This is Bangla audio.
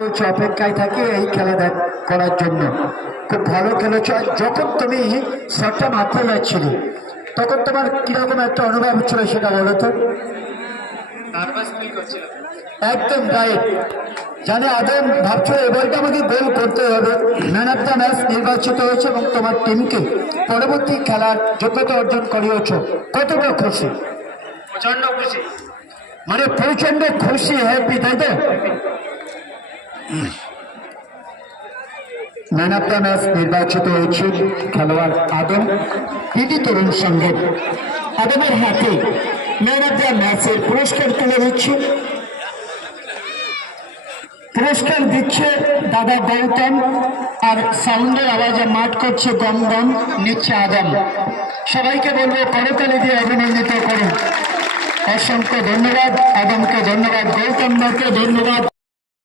অপেক্ষায় থাকে এই খেলা করার জন্য। খুব ভালো খেলেছ। যখন তুমি শটটা মারতে যাচ্ছিলে তখন তোমার কিরকম একটা অনুভব হচ্ছিল সেটা বলো তো। একদম রাইট। জানে আদম ভাবছো এবারটা আমাকে গোল করতে হবে, ম্যান অফ দ্য ম্যাচ নির্বাচিত হয়েছে এবং তোমার টিমকে পরবর্তী খেলার যোগ্যতা অর্জন করিয়েছ। কতটা খুশি? প্রচন্ড খুশি, মানে প্রচন্ড খুশি, হ্যাপি, তাই তো? ম্যান অফ দ্য ম্যাচ নির্বাচিত হয়েছে খেলোয়াড় আদম। পিটি তরুণ সঙ্গে আদমের হাতে ম্যান অফ দ্য ম্যাচের পুরস্কার তুলে দিচ্ছে। পুরস্কার দিচ্ছে দাদা গৌতম, আর সাউন্ডের আওয়াজে মাঠ করছে গম গম, নিচ্ছে আদম। সবাইকে বলবো করতালি দিয়ে অভিনন্দিত করুন। অসংখ্য ধন্যবাদ আদমকে, ধন্যবাদ গৌতমকে, ধন্যবাদ।